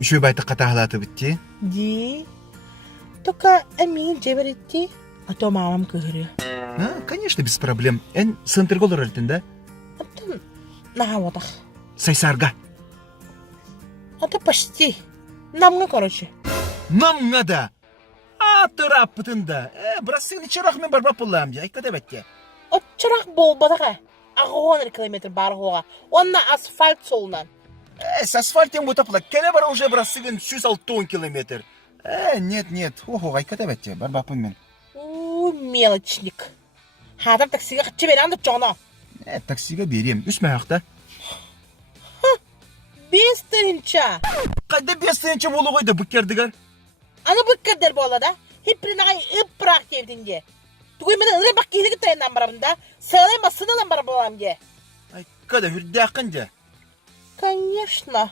Үшөй байты қатағылаты бітті. Ди. Только әмейін жебер етті. А то мамам көгірі. Конечно, без проблем. Эн сынтырғы олар әлтін да? Аттын наға одақ. Сайсарға. Это почти. Намға, короче. Намға да. Атырап бұтында. Біраз сен ичарақмен барбап болам де. Айқа дәбәтте. От чырақ бол бадаға. Ағы 10 километр барғуға. Онна асфальт солынан. Асфальтен бұтапыла. Кәне бара уже біраз сеген 160 километр. Нет. Ого, айқа дәбәтте. Барбапын мен. Мелочник. Хатыр таксиға қатшы бері аңды жоғына. Таксиға берем. Үсмә ақта. 5 тыынча. Қайда 5 тыынча болу қойды бүккердігер? Аны бүккердер болады. Хипринағай ұппырақ кевдіңге. Түгей мені ұрай бақ кейдігі тайынан барабында. Сағылай ма сыналан барабалам ге. Айқа да хүрді ақын де. Конечно.